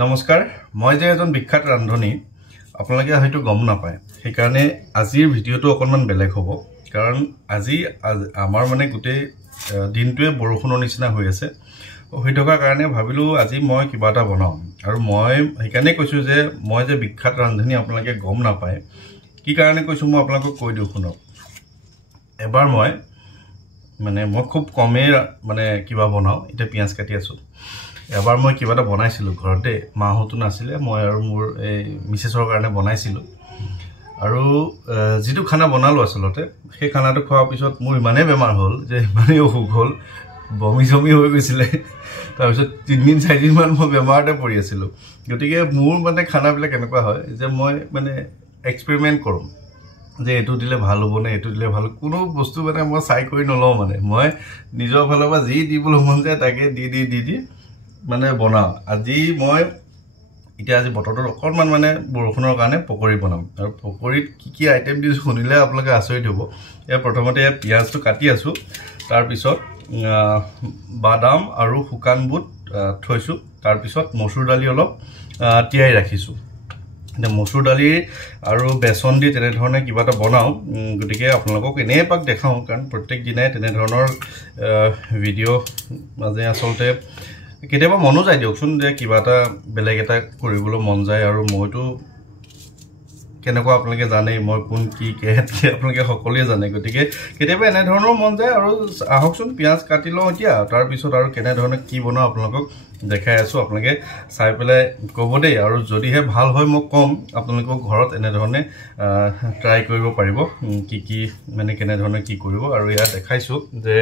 নমস্কাৰ মই যে এজন বিখ্যাত ৰান্ধনী আপোনালোকে হয়তো গম নাপায় সেইকাৰণে আজিৰ ভিডিওটো অকনমান বেলেগ হ'ব কাৰণ আজি আমাৰ মানে গোটেই দিনটোৱে বৰষুণৰ নিচিনা হৈ আছে হৈ থকা কাৰণে ভাবিলো আজি মই কিবা এটা বনাম আৰু মই সেইকাৰণে কৈছো যে মই যে বিখ্যাত ৰান্ধনী আপোনালোকে গম নাপায় কি কাৰণে কৈছো মই আপোনালোকক কৈ দিও শুনক এবাৰ মই খুব কমে মানে কিবা বনাও এটা পিয়াজ কাটি আছো এবাৰ মই কিবা এটা বনাইছিলো ঘৰতে মাহতো নাছিলে মই আৰু মোৰ এই মিছেছৰ কাৰণে বনাইছিলো আৰু যেটো খানা বনালো আসলতে সেই খানাটো খোৱাৰ পিছত মোৰ ইমানে বেমাৰ হ'ল যে মানে অসুখ হ'ল বমি হৈ গৈছিলে তাৰ পিছত 3 দিন 4 দিন মান মই বেমাৰতে পৰি আছিলো গতিকে মোৰ মানে খানাবিলাক এনেকুৱা হয় যে মই মানে এক্সপেৰিমেন্ট কৰোঁ যে এটো দিলে ভাল হ'ব না এটো দিলে ভাল কোনো বস্তু মানে মই চাই কৰি নলও মানে মই নিজৰ ভালবা যি দিবলৈ মন যায় তাকে দি মানে বনাও আজি মই এতিয়া আজি বতৰটো অকনমান মানে বৰষুণৰ কাৰণে পকৰি বনাম আৰু পকৰিত কি আইটেম দিছো শুনিলে আপোনালোকে আচৰিত হ'ব এ প্ৰথমতে পিয়াজটো কাটি আছো তাৰ পিছত বাদাম আৰু শুকান বুট থৈছো তাৰ পিছত মসুৰ দালি অলপ তিয়াই ৰাখিছো এ মসুৰ দালি আৰু বেসন দি তেনে ধৰণে কিবা এটা বনাও গতিকে আপোনালোকক এনে পাক দেখাও কাৰণ প্ৰত্যেক দিনাই তেনে ধৰণৰ ভিডিও মাজে আসলতে কেতিয়াবা মনো যায় দিয়কচোন যে কিবা এটা বেলেগ এটা কৰিবলৈ মন যায় আৰু মইতো কেনেকুৱা আপোনালোকে জানে মই কোন কি আপোনালোকে সকলোৱে জানে গতিকে কেতিয়াবা এনে ধৰণৰ মন যায় আৰু আহকচোন পিয়াজ কাটি লওঁ এতিয়া তাৰ পিছত আৰু কেনে ধৰণে কি বনাও আপোনালোকক দেখাই আছো আপোনালোকে চাই পেলাই ক'ব দেই আৰু যদিহে ভাল হয় মই কম আপোনালোকক ঘৰত এনে ধৰণে ট্ৰাই কৰিব পাৰিব কি মানে কেনে ধৰণে কি কৰিব আৰু ইয়া দেখাইছো যে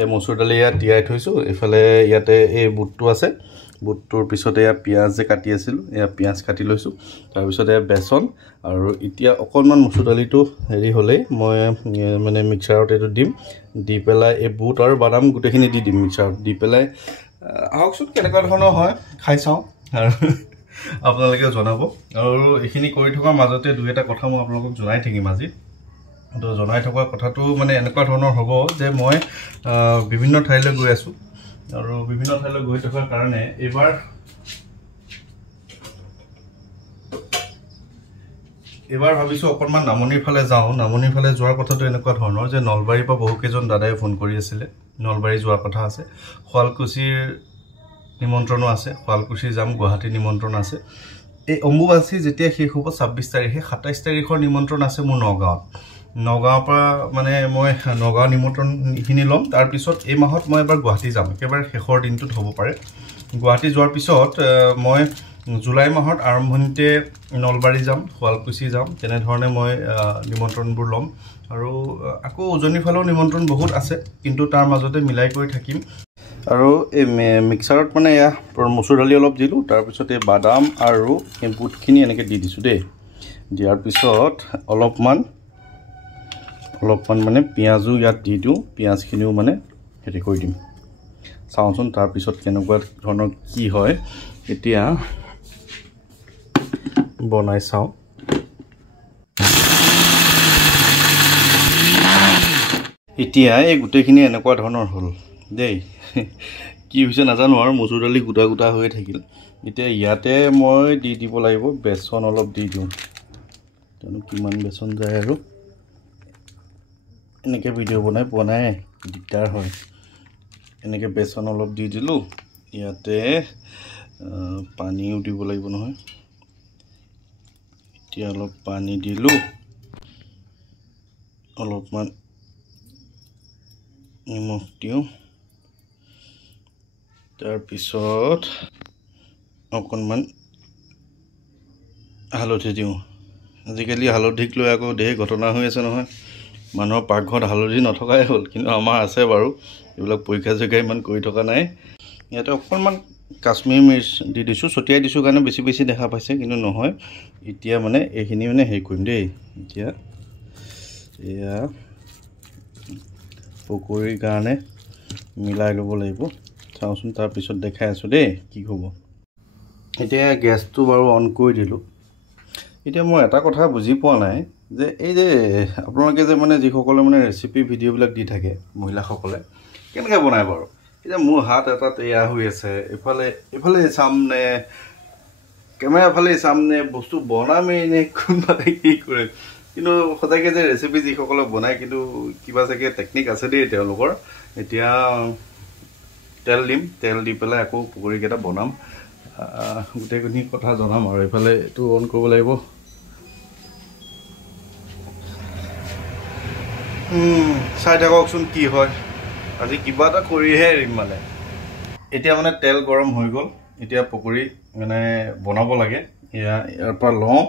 এই মসুৰ দালি ইয়া তিয়াই থৈছো এফালে ইয়াতে এই বুটটো আছে বুটটোৰ পিছতে ইয়া পিয়াজ যে কাটি আছিল ইয়া পিয়াজ কাটি লৈছো তাৰ পিছতে বেসন আৰু এতিয়া অকনমান মসুৰ দালিটো হেৰি হলে মই মানে মিক্সাৰত এটো দিম দি পেলাই এই বুট আৰু বাদাম গুটেখিনি দি দিম মিক্সাৰত দি পেলাই আহকচোন কেনেকুৱা ধৰণৰ হয় খাই চাও আৰু আপোনালোকে জনাব আৰু এখিনি কৰি থকা মাজতে দুই এটা কথা মই আপোনালোকক জনাই থাকিম আজি তো জনাই থকা কথাটো মানে এনেকুৱা ধৰণৰ হ'ব যে মই বিভিন্ন ঠাইলৈ গৈ আছো আৰু বিভিন্ন ঠাইলৈ গৈ থকাৰ কাৰণে এবাৰ ভাবিছো অকনমান নামনিৰ ফালে যাও নামনিৰ ফালে যোৱাৰ কথাটো এনেকুৱা ধৰণৰ যে নলবাৰীৰ পৰা বহুকেজন দাদাই ফোন কৰি আছিল নলবাৰী যোৱাৰ কথা আছে শুৱালকুছিৰ নিমন্ত্ৰণো আছে শুৱালকুছি যাম গুৱাহাটী নিমন্ত্ৰণ আছে এই অম্বুবাচী যেতিয়া শেষ হ'ব 26 তাৰিখে 27 তাৰিখৰ নিমন্ত্ৰণ আছে মোৰ নগাঁৱৰ পৰা মানে মই নগাঁও নিমন্ত্ৰণখিনি লম তাৰ পিছত এই মাহত মই এবাৰ গুৱাহাটী যাম একেবাৰে শেষৰ দিনটোত হ'ব পাৰে গুৱাহাটী যোৱাৰ পিছত মই জুলাই মাহত আৰম্ভণিতে নলবাৰী যাম শুৱালকুছি যাম তেনে ধৰণে মই নিমন্ত্ৰণবোৰ লম আৰু আকৌ উজনিৰ ফালেও নিমন্ত্ৰণ বহুত আছে কিন্তু তাৰ মাজতে মিলাই কৰি থাকিম আৰু এই মিক্সাৰত মানে ইয়া মসুৰ দালি অলপ দিলো তাৰ পিছত এই বাদাম আৰু এই বুটখিনি এনেকৈ দি দিছো দেই দিয়াৰ পিছত অলপমান মানে পিয়াজো ইয়াত দি দিও পিয়াজখিনিও মানে হেৰি কৰি দিম চাওঁচোন তাৰ পিছত কেনেকুৱা ধৰণৰ কি হয় এতিয়া বনাই চাও এতিয়া এই গুটেখিনি এনেকুৱা ধৰণৰ হ'ল দেই কি হৈছে নাজানো আৰু মসুৰ দালি গুটা হৈ থাকিল এতিয়া ইয়াতে মই দি দিব লাগিব বেসন অলপ দি দিওঁ জানো কিমান বেসন যায় আৰু এনেকৈ ভিডিও বনাই দিগদাৰ হয় এনেকৈ বেসন অলপ দি দিলো ইয়াতে পানীও দিব লাগিব নহয় এতিয়া অলপ পানী দিলো অলপমান নিমখ দিওঁ তাৰ পিছত অকনমান হালধি দিওঁ আজিকালি হালধিক লৈ আকৌ দেহ ঘটনা হৈ আছে নহয় মানুহৰ পাকঘৰত হালধি নথকাই হ'ল কিন্তু আমাৰ আছে বাৰু এইবিলাক পৰীক্ষা ইমান কৰি থকা নাই ইয়াতে অকনমান কাশ্মীৰী মিৰ্চ দি দিছো ছটিয়াই দিছো কাৰণে বেছি দেখা পাইছে কিন্তু নহয় এতিয়া মানে এইখিনি মানে হেৰি কৰিম দেই এতিয়া এয়া পকৰিৰ কাৰণে মিলাই ল'ব লাগিব চাওঁচোন তাৰ পিছত দেখাই আছো দেই কি হ'ব এতিয়া গেছটো বাৰু অন কৰি দিলো এতিয়া মই এটা কথা বুজি পোৱা নাই যে এই যে আপোনালোকে যে মানে যিসকলে মানে ৰেচিপি ভিডিওবিলাক দি থাকে মহিলাসকলে কেনেকৈ বনায় বাৰু এতিয়া মোৰ হাত এটাত এয়া হৈ আছে এফালে চামনে কেমেৰা ফালে চামনে বস্তু বনামেই নে কোনফালে কি কৰে কিন্তু সদায়কে যে ৰেচিপি যিসকলে বনায় কিন্তু কিবা চাগে টেকনিক আছে দেই তেওঁলোকৰ এতিয়া তেল দি পেলাই আকৌ পকৰীকেইটা বনাম গোটেইখিনি কথা জনাম আৰু এইফালে এইটো অন কৰিব লাগিব চাই থাককচোন কি হয় আজি কিবা এটা কৰিহে এৰিম মানে এতিয়া মানে তেল গৰম হৈ গ'ল এতিয়া পকৰী মানে বনাব লাগে ইয়াৰ পৰা লওঁ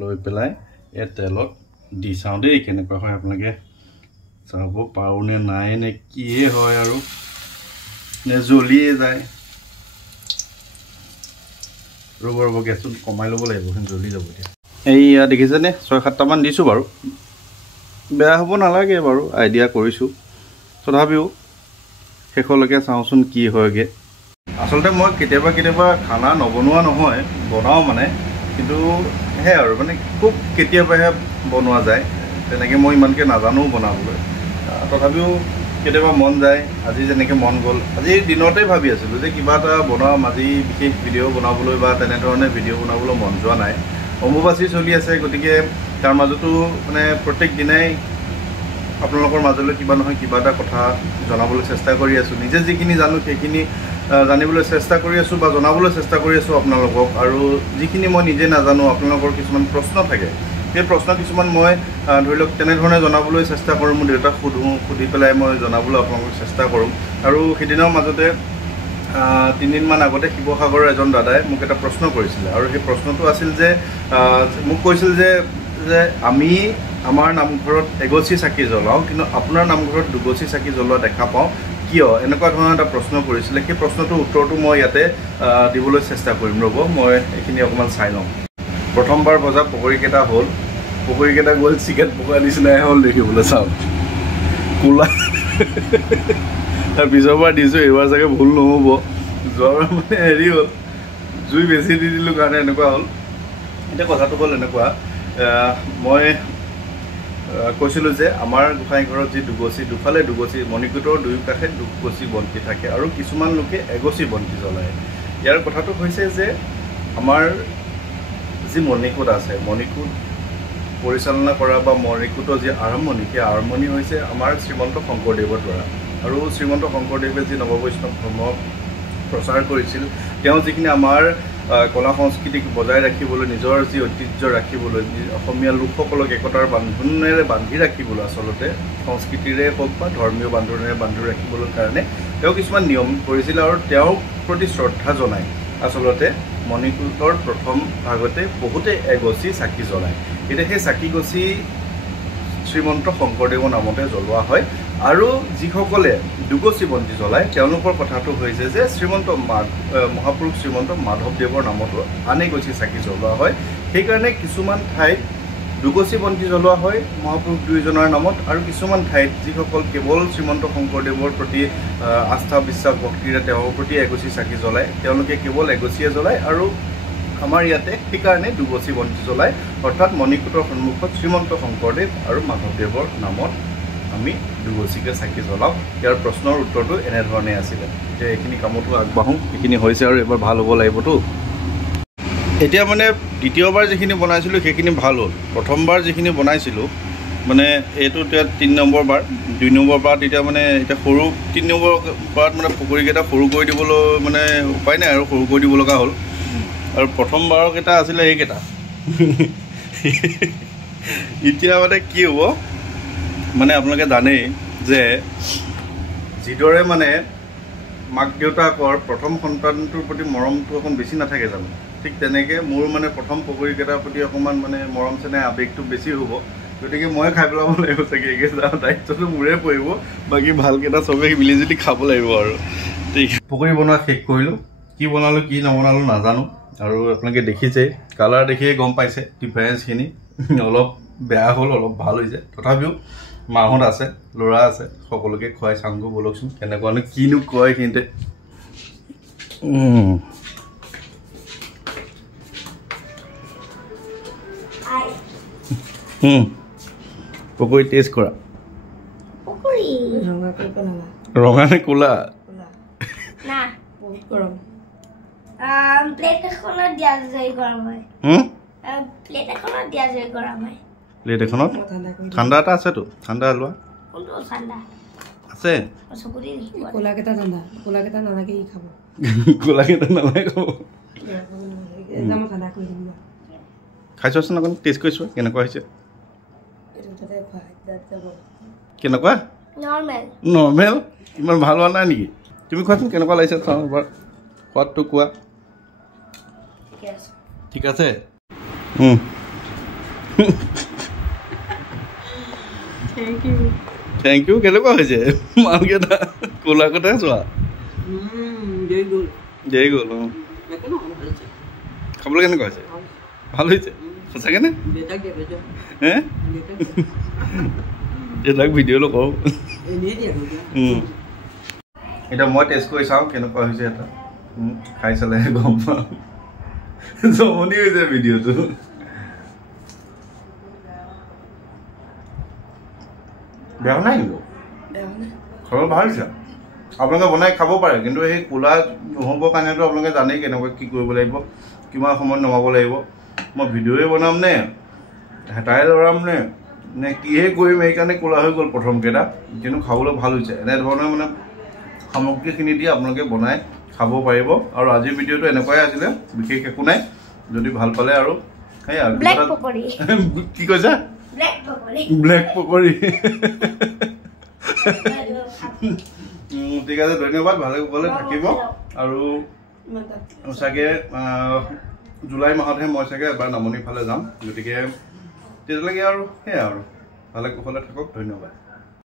লৈ পেলাই এই তেলত দি চাওঁ দেই কেনেকুৱা হয় আপোনালোকে চাব পাৰোঁ নে নাই নে কিয়ে হয় আৰু নে জ্বলিয়ে যায় ৰ'ব গেছটো কমাই ল'ব লাগিব জ্বলি যাব এতিয়া এইয়া দেখিছেনে 6-7টামান দিছোঁ বাৰু বেয়া হ'ব নালাগে বাৰু আইডিয়া কৰিছোঁ তথাপিও শেষলৈকে চাওঁচোন কি হয়গে আচলতে মই কেতিয়াবা খানা নবনোৱা নহয় বনাওঁ মানে কিন্তু হে আৰু মানে খুব কেতিয়াবাহে বনোৱা যায় তেনেকৈ মই ইমানকৈ নাজানো বনাবলৈ তথাপিও কেতিয়াবা মন যায় আজি যেনেকৈ মন গ'ল আজিৰ দিনতে ভাবি আছিলোঁ যে কিবা এটা বনাম আজি বিশেষ ভিডিঅ' বনাবলৈ বা তেনেধৰণে ভিডিঅ' বনাবলৈ মন যোৱা নাই অম্বুবাচী চলি আছে গতিকে তাৰ মাজতো মানে প্ৰত্যেক দিনাই আপোনালোকৰ মাজলৈ কিবা নহয় কিবা এটা কথা জনাবলৈ চেষ্টা কৰি আছোঁ নিজে যিখিনি জানো সেইখিনি জানিবলৈ চেষ্টা কৰি আছোঁ বা জনাবলৈ চেষ্টা কৰি আছোঁ আপোনালোকক আৰু যিখিনি মই নিজে নাজানো আপোনালোকৰ কিছুমান প্ৰশ্ন থাকে সেই প্ৰশ্ন কিছুমান মই ধৰি লওক তেনেধৰণে জনাবলৈ চেষ্টা কৰোঁ মোৰ দেউতাক সুধি পেলাই মই জনাবলৈ আপোনালোকক চেষ্টা কৰোঁ আৰু সেইদিনাৰ মাজতে 3 দিনমান আগতে শিৱসাগৰৰ এজন দাদাই মোক এটা প্ৰশ্ন কৰিছিলে আৰু সেই প্ৰশ্নটো আছিল যে মোক কৈছিল যে আমি আমাৰ নামঘৰত এগছি চাকি জ্বলাওঁ কিন্তু আপোনাৰ নামঘৰত দুগছি চাকি জ্বলোৱা দেখা পাওঁ কিয় এনেকুৱা ধৰণৰ এটা প্ৰশ্ন কৰিছিলে সেই প্ৰশ্নটোৰ উত্তৰটো মই ইয়াতে দিবলৈ চেষ্টা কৰিম ৰ'ব মই এইখিনি অকণমান চাই লওঁ প্ৰথমবাৰ বজা পকৰীকেইটা হ'ল পকৰীকেইটা গ'ল চিকেন পকা নিচিনাই হ'ল দেখিবলৈ চাওঁ কোলা তাৰ পিছৰবাৰ দিছোঁ এইবাৰ চাগে ভুল নহ'ব যোৱাবাৰ মানে হেৰি হ'ল জুই বেছি দি দিলোঁ কাৰণে এনেকুৱা হ'ল এতিয়া কথাটো হ'ল এনেকুৱা মই কৈছিলোঁ যে আমাৰ গোসাঁই ঘৰত যি দুগছি দুফালে দুগছি মণিকূটৰ দুয়োকাষে দুগছি বন্তি থাকে আৰু কিছুমান লোকে এগছি বন্তি জ্বলায় ইয়াৰ কথাটো হৈছে যে আমাৰ যি মণিকূট আছে মণিকূট পৰিচালনা কৰা বা মণিকূটৰ যি আৰম্ভণি সেই আৰম্ভণি হৈছে আমাৰ শ্ৰীমন্ত শংকৰদেৱৰ দ্বাৰা আৰু শ্ৰীমন্ত শংকৰদেৱে যি নৱবৈষ্ণৱ ধৰ্ম প্ৰচাৰ কৰিছিল তেওঁ যিখিনি আমাৰ কলা সংস্কৃতিক বজাই ৰাখিবলৈ নিজৰ যি ঐতিহ্য ৰাখিবলৈ অসমীয়া লোকসকলক একতাৰ বান্ধোনেৰে বান্ধি ৰাখিবলৈ আচলতে সংস্কৃতিৰে হওক বা ধৰ্মীয় বান্ধোনেৰে বান্ধি ৰাখিবলৈ কাৰণে তেওঁ কিছুমান নিয়ম কৰিছিল আৰু তেওঁৰ প্ৰতি শ্ৰদ্ধা জনাই আচলতে মণিকূটৰ প্ৰথম ভাগতে বহুতে এগছি চাকি জ্বলায় এতিয়া সেই চাকিগছি শ্ৰীমন্ত শংকৰদেৱৰ নামতে জ্বলোৱা হয় আৰু যিসকলে দুগছি বন্তি জ্বলায় তেওঁলোকৰ কথাটো হৈছে যে শ্ৰীমন্ত মহাপুৰুষ শ্ৰীমন্ত মাধৱদেৱৰ নামতো আন এগছি চাকি জ্বলোৱা হয় সেইকাৰণে কিছুমান ঠাইত দুগছি বন্তি জ্বলোৱা হয় মহাপুৰুষ দুইজনৰ নামত আৰু কিছুমান ঠাইত যিসকল কেৱল শ্ৰীমন্ত শংকৰদেৱৰ প্ৰতি আস্থা বিশ্বাস ভক্তিৰে তেওঁৰ প্ৰতি এগছি চাকি জ্বলায় তেওঁলোকে কেৱল এগছিয়ে জ্বলায় আৰু আমাৰ ইয়াতে সেইকাৰণে দুগছি বন্তি জ্বলায় অৰ্থাৎ মণিকূটৰ সন্মুখত শ্ৰীমন্ত শংকৰদেৱ আৰু মাধৱদেৱৰ নামত আমি দুগছিকে চাকি জ্বলাওঁ ইয়াৰ প্ৰশ্নৰ উত্তৰটো এনেধৰণে আছিলে এতিয়া এইখিনি কামতো আগবাঢ়োঁ এইখিনি হৈছে আৰু এবাৰ ভাল হ'ব লাগিবতো এতিয়া মানে দ্বিতীয়বাৰ যিখিনি বনাইছিলোঁ সেইখিনি ভাল হ'ল প্ৰথমবাৰ যিখিনি বনাইছিলোঁ মানে এইটো এতিয়া 3 নম্বৰ বাৰ 2 নম্বৰ বাৰত এতিয়া মানে এতিয়া সৰু 3 নম্বৰ বাৰত মানে পকৰীকেইটা সৰু কৰি দিবলৈ মানে উপায় নাই আৰু সৰু কৰি দিব লগা হ'ল আৰু প্ৰথমবাৰকেইটা আছিলে এইকেইটা এতিয়া মানে কি হ'ব মানে আপোনালোকে জানেই যে যিদৰে মানে মাক দেউতাকৰ প্ৰথম সন্তানটোৰ প্ৰতি মৰমটো অকণ বেছি নাথাকে জানো ঠিক তেনেকৈ মোৰ মানে প্ৰথম পকৰীকেইটাৰ প্ৰতি অকণমান মানে মৰম চেনেহ আৱেগটো বেছি হ'ব গতিকে মই খাই পেলাব লাগিব চাগে এইকেইটা দায়িত্বটো মোৰে পৰিব বাকী ভালকেইটা চবেই মিলিজুলি খাব লাগিব আৰু ঠিক পকৰী বনোৱা শেষ কৰিলোঁ কি বনালোঁ কি নবনালোঁ নাজানো আৰু আপোনালোকে দেখিছে কালাৰ দেখিয়ে গম পাইছে ডিফাৰেঞ্চখিনি অলপ বেয়া হ'ল অলপ ভাল হৈছে তথাপিও মাহঁত আছে ল'ৰা আছে সকলোকে খুৱাই চাংগো বলকচোন কেনেকুৱানো কিনো কয় সিহঁতে পকৰী টেষ্ট কৰা ৰঙা নে ক'লা প্লেট এখনত দিয়া যায় গৰম হয় প্লেট এখনত দিয়া যায় গৰম হয় প্লেট এখনত ঠাণ্ডা এটা আছেতো ঠাণ্ডা লোৱা কোনটো ঠাণ্ডা আছে চকুৰি কোলাকেটা ঠাণ্ডা কোলাকেটা নালাগে ই খাব কোলাকেটা নালাগে খাব একদম ঠাণ্ডা কৰি দিম খাইছোচোন অকণ টেষ্ট কৰিছো কেনেকুৱা হৈছে কেনেকুৱা নৰ্মেল নৰ্মেল ইমান ভাল হোৱা নাই নেকি তুমি কোৱাচোন কেনেকুৱা লাগিছে চাওঁ এবাৰ সোৱাদটো কোৱা ঠিক আছে থেংক ইউ কেনেকুৱা হৈছে মালকেইটা কোলাকেইটা চোৱা দেৰি গ'ল অঁ খাবলৈ কেনেকুৱা হৈছে ভাল হৈছে সঁচাকেনে হে দেউতাক ভিডিঅ' নকৰোঁ এতিয়া মই টেষ্ট কৰি চাওঁ কেনেকুৱা হৈছে এটা খাই চালেহে গম পাওঁ জমনি হৈছে ভিডিঅ'টো বেয়া নাই কিন্তু খাবলৈ ভাল হৈছে আপোনালোকে বনাই খাব পাৰে কিন্তু সেই কোলা নহ'বৰ কাৰণেতো আপোনালোকে জানেই কেনেকুৱা কি কৰিব লাগিব কিমান সময়ত নমাব লাগিব মই ভিডিঅ'য়ে বনাম নে হেতাই লৰাম নে কিহে কৰিম সেইকাৰণে কোলা হৈ গ'ল প্ৰথমকেইটা কিন্তু খাবলৈ ভাল হৈছে এনেধৰণে মানে সামগ্ৰীখিনি দি আপোনালোকে বনাই খাব পাৰিব আৰু আজিৰ ভিডিঅ'টো এনেকুৱাই আছিলে বিশেষ একো নাই যদি ভাল পালে আৰু সেই আৰু কি কৈছা ব্লেক পকৰি ঠিক আছে ধন্যবাদ ভালে কুশলে থাকিব আৰু চাগে জুলাই মাহতহে মই চাগে এবাৰ নামনি ফালে যাম গতিকে তেতিয়ালৈকে আৰু সেয়া আৰু ভালে কুশলে থাকক ধন্যবাদ